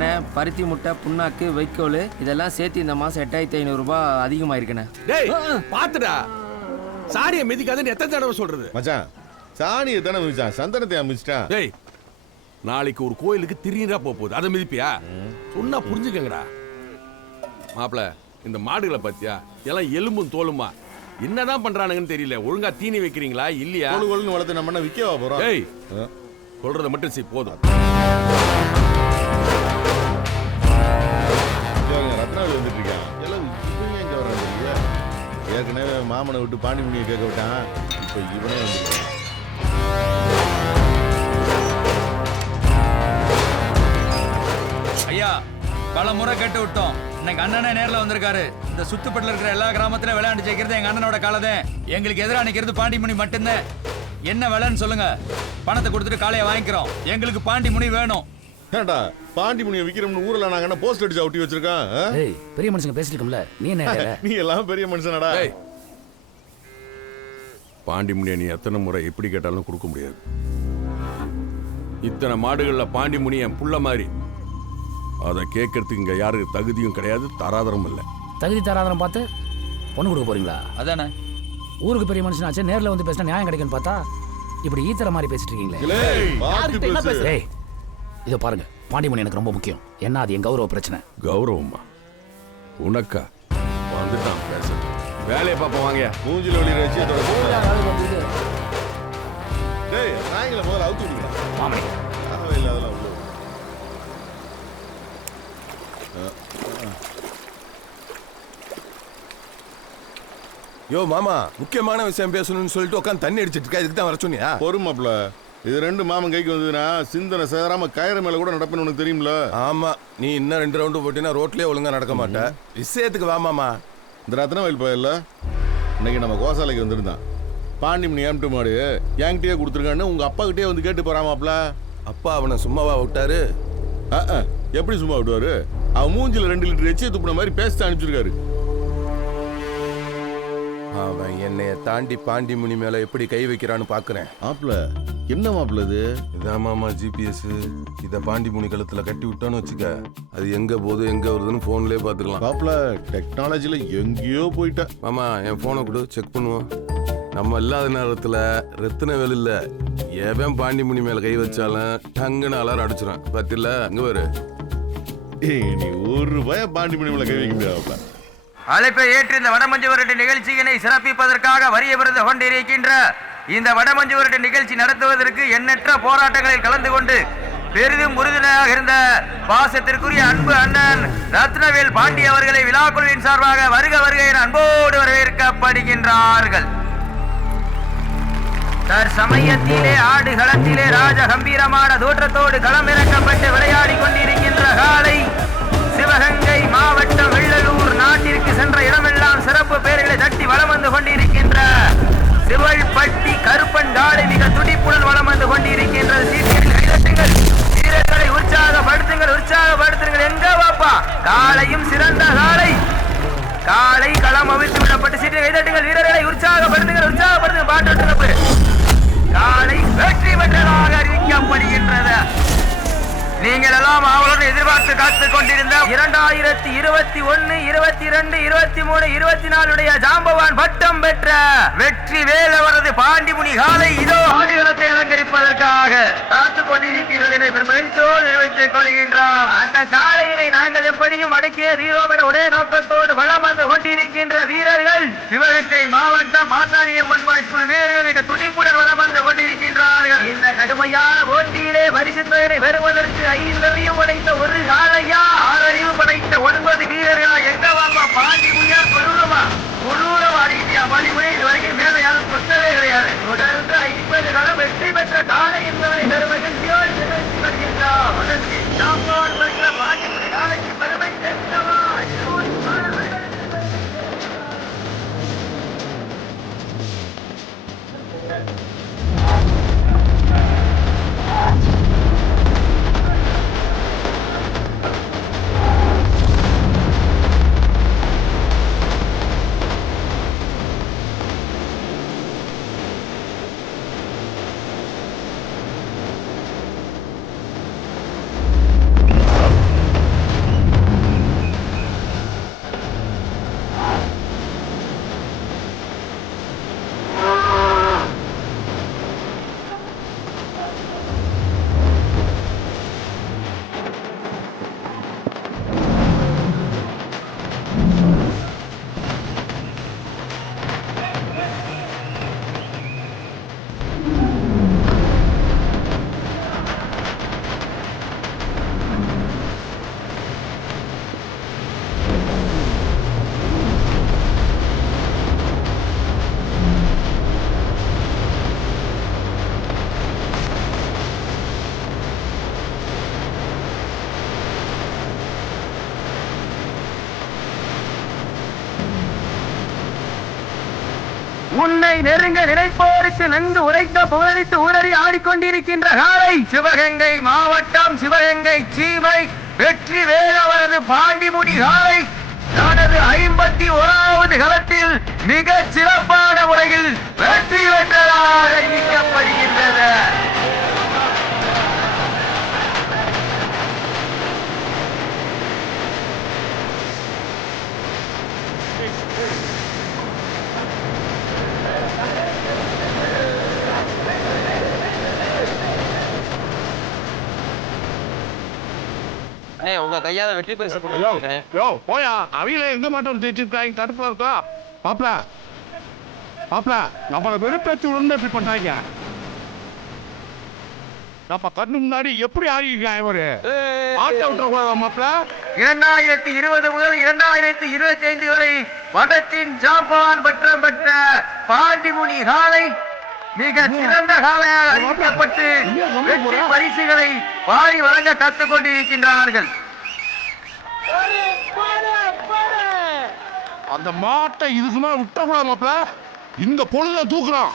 அண்ணே பருத்தி முட்டை புண்ணாக்கு வைக்கோல் இதெல்லாம் சேர்த்து இந்த மாதம் 8500 ரூபாய் அதிகமாயிருக்குண்ணே. டேய் பாத்துடா, சாணியை மிதிக்காதுன்னு எத்தனை தடவை சொல்றது? மச்சான் சாணியை தானே மிதிச்சான், சந்தனத்தை மிதிச்சிட்டான். டேய் நாளைக்கு ஒரு கோயிலுக்கு திடீரா போகுது, அதை மிதிப்பியா? சொன்னா புரிஞ்சுக்கங்கடா. மாப்பிள இந்த மாடுகளை பத்தியா எல்லாம் எலும்பும் தோலுமா, என்னதான் பண்றானுங்கன்னு தெரியல. ஒழுங்கா தீனி வைக்கிறீங்களா இல்லையா? கோலுன்னு வளர்த்து நம்ம என்ன விற்கவா போறோம்? டேய் சொல்றத மட்டும் செய் போதும். ரத்னாவில் வந்துட்டு இருக்கான். எல்லாம் இங்க வர்றாங்க. ஏற்கனவே மாமனை விட்டு பாண்டிமுனியை கேட்க விட்டான், இப்ப இவனே வந்துருக்கான். ஐயா பல முறை கேட்டு விட்டோம், இன்னைக்கு அண்ணனே நேரில் வந்திருக்காரு. இந்த சுத்துப்பட்டில் இருக்கிற எல்லா கிராமத்திலும் விளையாண்டு ஜெயிக்கிறது எங்க அண்ணனோட காலதான். எங்களுக்கு எதிராக நிற்கிறது பாண்டிமுனி மட்டும்தான். என்ன விலைன்னு சொல்லுங்க, பணத்தை கொடுத்துட்டு காலையை வாங்கிக்கிறோம். எங்களுக்கு பாண்டிமுனி வேணும். ஏண்டா பாண்டிமுனியை விக்கிறோம்னு ஊர்ல நாங்க என்ன போஸ்ட் அடிச்சு ஒட்டி வச்சிருக்கோம்? ஏய் பெரிய மனுஷங்க பேசிருக்கோம்ல, நீ என்ன? நீ எல்லாம் பெரிய மனுஷனடா. பாண்டிமுனியை நீ எத்தனை முறை எப்படி கேட்டாலும் கொடுக்க முடியாது. இத்தனை மாடுகள்ல பாண்டிமுனி என் புள்ள மாதிரி. அதை கேட்கறதுக்கு இங்க யாருக்கு தகுதியும் கிடையாது, தராதரம் இல்லை. தகுதி தராதரம் பார்த்து பொண்ணு கொடுக்க போறீங்களா? அதானே ஊருக்கு பெரிய மனுஷனாச்சு, நேரில் வந்து பேசினா நியாயம் கிடைக்குன்னு பார்த்தா இப்படி ஈத்தர மாதிரி பேசிட்டு இருக்கீங்களே. ஏய் இதோ பாருங்க, பாண்டிமுனி எனக்கு ரொம்ப முக்கியம். என்ன அது என் கௌரவ பிரச்சனை. கௌரவமா? உனக்கா? வந்துட்டான் பேச. வேலையை பார்ப்போம் வாங்க. மூஞ்சில ஒளி ரசியத்தோட டேய் நாய்களை முதல்ல அவுத்து விடுங்க. மாமனி அதெல்லாம் யோ மாமா, முக்கியமான விஷயம் பேசணும்னு சொல்லிட்டு உட்காந்து தண்ணி அடிச்சிட்டு இருக்கா, இதுக்கு தான் வர சொன்னியா? பொறுமாப்ல, இது ரெண்டு மாமன் கைக்கு வந்ததுன்னா சிந்தனை சேராம கயிறு மேல கூட நடப்பேன்னு உனக்கு தெரியும்ல? ஆமா, நீ இன்னும் 2 ரவுண்டு போட்டினா ரோட்லயே ஒழுங்கா நடக்க மாட்ட. விஷயத்துக்கு வா மாமா. இந்த ரத்னவயல் போயில இன்னைக்கு நம்ம கோசாலைக்கு வந்திருந்தான். பாண்டிமணி ஏம்ட்டு மாடு என்கிட்டயே கொடுத்துருக்கான்னு உங்க அப்பா கிட்டே வந்து கேட்டு போறாமாப்ல. அப்பா அவனை சும்மாவா விட்டாரு? எப்படி சும்மா விடுவாரு? அவன் மூஞ்சில 2 லிட்டர் எச்சியை துப்புன மாதிரி பேசிட்டு அனுப்பிச்சிருக்காரு. அவன் என்னைய தாண்டி பாண்டிமுனி மேல எப்படி கை வைக்கிறான்னு பாக்குறேன். மாப்ள என்ன மாப்ள இது? இதான் மாமா ஜிபிஎஸ். இத பாண்டிமுனி கழுத்துல கட்டி விட்டான்னு வச்சுக்க, அது எங்க போகுது எங்க வருதுன்னு போன்லயே பாத்துக்கலாம். மாப்ள டெக்னாலஜில எங்கேயோ போயிட்ட. மாமா என் போனை கொடு, செக் பண்ணுவோம். நம்ம இல்லாத நேரத்துல ரத்தினவேல் இல்ல, எவன் பாண்டிமுனி மேல கை வச்சாலும் டங்குன்னு அலாரம் அடிச்சிடும். பத்தில அங்க வரு. நீ ₹1 பாண்டிமணி மேல கை வைக்க முடியாதுப்பா. அழைப்பை ஏற்று இந்த வடமஞ்சு விரட்டு நிகழ்ச்சியினை சிறப்பிப்பதற்காக வரிய விருது கொண்டிருக்கின்ற இந்த வடமஞ்சு விரட்டு நிகழ்ச்சி நடத்துவதற்கு எண்ணற்ற போராட்டங்களில் கலந்து கொண்டு பெரிதும் உறுதுணையாக இருந்த பாசத்திற்குரிய அன்பு அண்ணன் ரத்னவேல் பாண்டி அவர்களை விழாக்குழுவின் சார்பாக வருக வருக என அன்போடு வரவேற்கப்படுகின்றார்கள். தற்சமயத்திலே ஆடு களத்திலே ராஜ கம்பீரமான தோற்றத்தோடு களமிறக்கப்பட்டு விளையாடி கொண்டிருக்கின்ற காலை சிவகங்கை மாவட்டம் வெள்ளலூர் நாட்டிற்கு சென்ற இடமெல்லாம் சிறப்பு பெயர்களை தட்டி வலம் வந்து கொண்டிருக்கின்ற சிவல்பட்டி கருப்பன் காலை மிக துடிப்புடன் வலம் வந்து கொண்டிருக்கின்றது. வீரர்களை உற்சாகப்படுத்துங்கள். எங்க வாப்பா காலையும் சிறந்த காலை. காலை களம் அவிழ்த்து விடப்பட்டு சீட்டில் கைதட்டுங்கள். வீரர்களை உற்சாகப்படுத்துங்கள். பாட்டு காலை வெற்றி பெற்றதாக அறிவிக்கப்படுகின்றது. நீங்கள் எல்லாம் அவளுடன் எதிர்பார்த்து காத்துக் கொண்டிருந்த 2021, 22, 23, 24 ஜாம்பவான் பட்டம் பெற்ற வெற்றி வேல் அவரது பாண்டிமுனி காலை இதோ ஆடுகளத்தை அலங்கரிப்பதற்காக காத்துக் கொண்டிருக்கிறது என பெருமையோடு நினைத்துக் கொள்கின்றோம். அந்த காலையினை நாங்கள் எப்படியும் அடக்கிய தீரோம் என ஒரே நோக்கத்தோடு வளம் வந்து கொண்டிருக்கின்ற வீரர்கள் சிவகங்கை மாவட்டம் மாசாணியம்மன் வீரர்கள் துணிப்புடன் வளம் வந்து கொண்டிருக்கின்றார்கள். இந்த கடுமையான போட்டியிலே பரிசு தொகையை பெறுவதற்கு 5 அறிவு படைத்த ஒரு காளையா, 6 அறிவு படைத்த 9 வீரர்களா, எங்க வாப்பா பாண்டிமுனியா கொடூரமா அடிக்கியா பாண்டிமுனி இதுவரைக்கும் மேல யாரும் சொத்தவே கிடையாது. தொடர்ந்து 50 களம் வெற்றி பெற்ற காளை என்பதை பெருமகிழ்ச்சியோடு தெரிவித்து வருகின்றோம். பாண்டிமுனி காளைக்கு பெருமை சேர்த்தவா உன்னை நெருங்க நினைப்போருக்கு நன்கு உரைக்க புகழடித்து ஊரறி ஆடிக்கொண்டிருக்கின்ற காலை சிவகங்கை மாவட்டம் சிவகங்கை சீமை வெற்றி வேலவரது பாண்டிமுடி காலை தனது 51வது களத்தில் மிக சிறப்பான முறையில் வெற்றி பெற்றதாக அறிவிக்கப்படுகின்றது. உங்க கையால வெற்றி பரிசு போயா அவையில எங்க மாட்டோம் தேய்ச்சிருக்காங்க தடுப்பா இருக்கா பாப்பா நம்மள வெறுப்பேற்றி உடனே இப்படி பண்றாங்க. நம்ம கண்ணு முன்னாடி எப்படி ஆடிருக்காங்க இவரு ஆட்ட விட்டுறக்கூடாதா மாப்பிள? 2020 முதல் 2025 வரை வடத்தின் ஜாப்பான் பட்டம் பெற்ற பாண்டிமுனி காலை மிக சிறந்த காலையாக அறிவிக்கப்பட்டு வெற்றி பரிசுகளை வாரி வழங்க கற்றுக் கொண்டிருக்கின்றார்கள். அந்த மாட்டை இதுக்கு மேல விட்டக்கூடாது மாப்பிள. இந்த பொழுத தூக்குறான்.